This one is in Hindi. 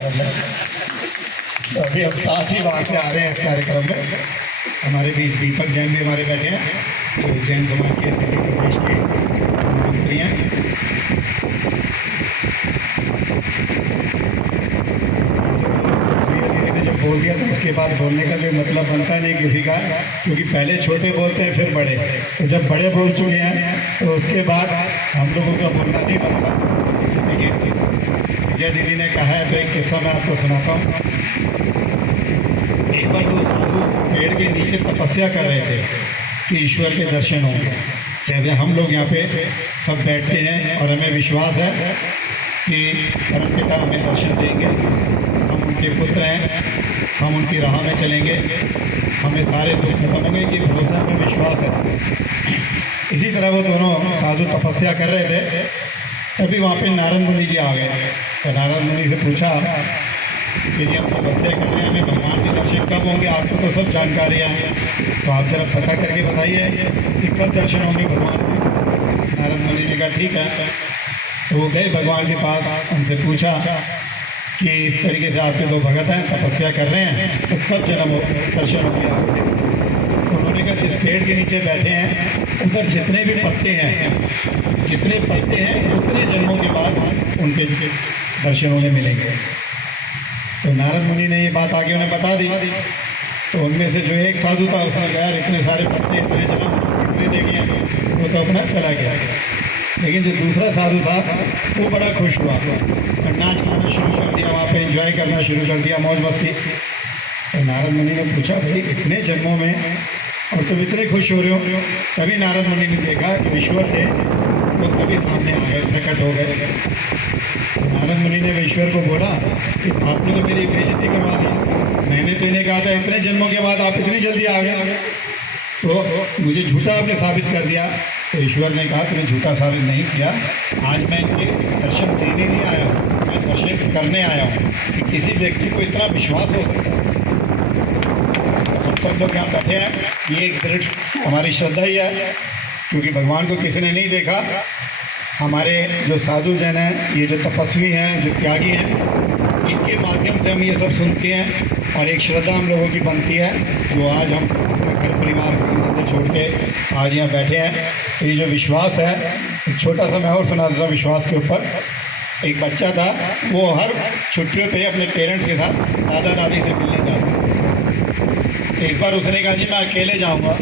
तो अभी हम साथ ही वहाँ से आ रहे हैं इस कार्यक्रम में। हमारे बीच दीपक जैन भी हमारे बैठे हैं, जो जैन समाज के दिल्ली प्रदेश के मंत्री हैं। धीरे धीरे जब बोल दिया तो उसके बाद बोलने का कोई मतलब बनता नहीं किसी का, क्योंकि पहले छोटे बोलते हैं फिर बड़े, तो जब बड़े बोल चुके हैं तो उसके बाद हम लोगों का बोलना नहीं बनता। लेकिन विजय दीदी ने कहा है तो एक किस्सा मैं आपको सुनाता हूँ। एक बार दो साधु पेड़ के नीचे तपस्या कर रहे थे कि ईश्वर के दर्शन होंगे। जैसे हम लोग यहाँ पे सब बैठते हैं और हमें विश्वास है कि परमपिता हमें दर्शन देंगे, हम उनके पुत्र हैं, हम उनकी राह में चलेंगे, हमें सारे दुख खत्म होंगे, ये भरोसा हमें विश्वास है। इसी तरह वो दोनों साधु तपस्या कर रहे थे, तभी वहाँ पे नारद मुनि जी आ गए। तो नारद मुनि से पूछा कि जी हम तपस्या कर रहे हैं, हमें भगवान के दर्शन कब होंगे? आपको तो सब जानकारियाँ हैं, तो आप जरा पता करके बताइए कि कब दर्शन होंगे भगवान के। नारद मुनि ने कहा ठीक है। तो वो गए भगवान के पास, उनसे पूछा कि इस तरीके से आपके दो भगत हैं, तपस्या कर रहे हैं, तो कब दर्शन होंगे आपके? तो उन्होंने कहा जिस पेड़ के नीचे बैठे हैं उधर जितने भी पत्ते हैं उतने जन्मों के बाद उनके दर्शन उन्हें मिलेंगे। तो नारद मुनि ने ये बात आगे उन्हें बता दी। तो उनमें से जो एक साधु था उसने कहा इतने सारे पत्ते इतने जन्म किसने देखे हैं, वो तो अपना चला गया। लेकिन जो दूसरा साधु था वो बड़ा खुश हुआ और नाच गाना शुरू कर दिया, वहाँ पे एंजॉय करना शुरू कर दिया, मौज मस्ती। तो नारद मुनि ने पूछा भाई इतने जन्मों में और तुम इतने खुश हो रहे हो? तभी नारद मुनि ने देखा कि ईश्वर थे वो तभी सामने आ गए, प्रकट हो गए। तो नारद मुनि ने ईश्वर को बोला कि आपने तो मेरी बेइज्जती करवा दी, मैंने तो इन्हें कहा था इतने जन्मों के बाद आप इतनी जल्दी आ गए, तो मुझे झूठा आपने साबित कर दिया। तो ईश्वर ने कहा तुमने झूठा साबित नहीं किया, आज मैं इनके दर्शन देने नहीं आया हूँ, मैं दर्शन करने आया हूँ कि किसी व्यक्ति को इतना विश्वास हो सकता है। हम सब लोग यहाँ बैठे हैं, ये एक दृढ़ हमारी श्रद्धा ही है, क्योंकि भगवान को किसी ने नहीं देखा। हमारे जो साधु जन हैं, ये जो तपस्वी हैं, जो त्यागी हैं, इनके माध्यम से हम ये सब सुनते हैं और एक श्रद्धा हम लोगों की बनती है, जो आज हम अपने घर परिवार को छोड़ के आज यहाँ बैठे हैं। तो ये जो विश्वास है, एक छोटा सा मैं और सुना देता हूँ विश्वास के ऊपर। एक बच्चा था, वो हर छुट्टियों पे अपने पेरेंट्स के साथ दादा दादी से मिलने जाता था। तो इस बार उसने कहा जी मैं अकेले जाऊँगा।